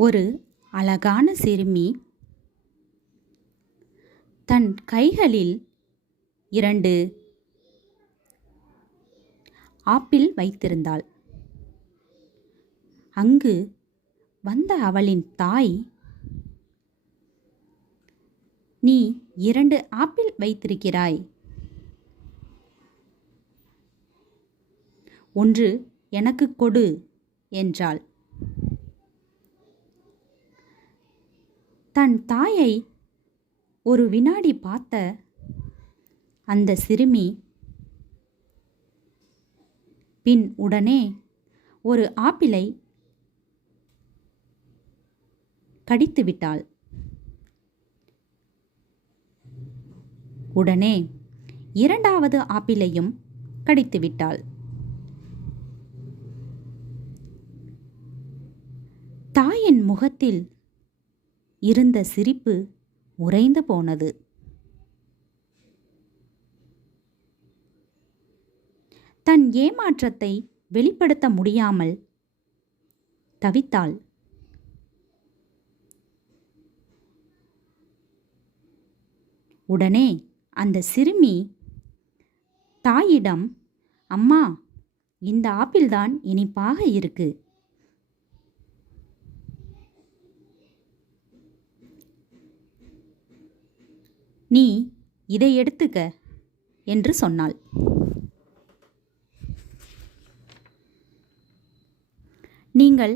ஒரு அழகான சிறுமி தன் கைகளில் 2 ஆப்பிள் வைத்திருந்தாள். அங்கு வந்த அவளின் தாய், "நீ 2 ஆப்பிள் வைத்திருக்கிறாய். ஒன்று எனக்கு கொடு" என்றாள். தன் தாயை ஒரு வினாடி பார்த்த அந்த சிறுமி பின் உடனே ஒரு ஆப்பிளை கடித்து விட்டாள். உடனே 2வது ஆப்பிளையும் கடித்து விட்டாள். தாயின் முகத்தில் இருந்த சிரிப்பு உறைந்து போனது. தன் ஏமாற்றத்தை வெளிப்படுத்த முடியாமல் தவித்தாள். உடனே அந்த சிறுமி தாயிடம், "அம்மா, இந்த ஆப்பிள்தான் இனிப்பாக இருக்கு. நீ இதை எடுத்துக்க" என்று சொன்னாள். நீங்கள்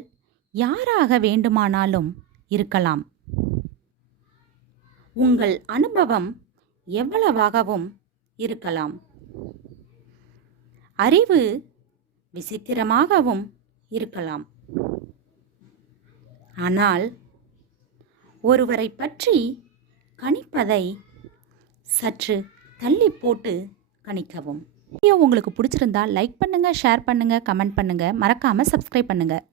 யாராக வேண்டுமானாலும் இருக்கலாம். உங்கள் அனுபவம் எவ்வளவாகவும் இருக்கலாம். அறிவு விசித்திரமாகவும் இருக்கலாம். ஆனால் ஒருவரை பற்றி கணிப்பதை சற்று தள்ளி போட்டு கணிக்கவும். வீடியோ உங்களுக்கு பிடிச்சிருந்தா லைக் பண்ணுங்கள், ஷேர் பண்ணுங்கள், கமெண்ட் பண்ணுங்கள், மறக்காமல் சப்ஸ்கிரைப் பண்ணுங்கள்.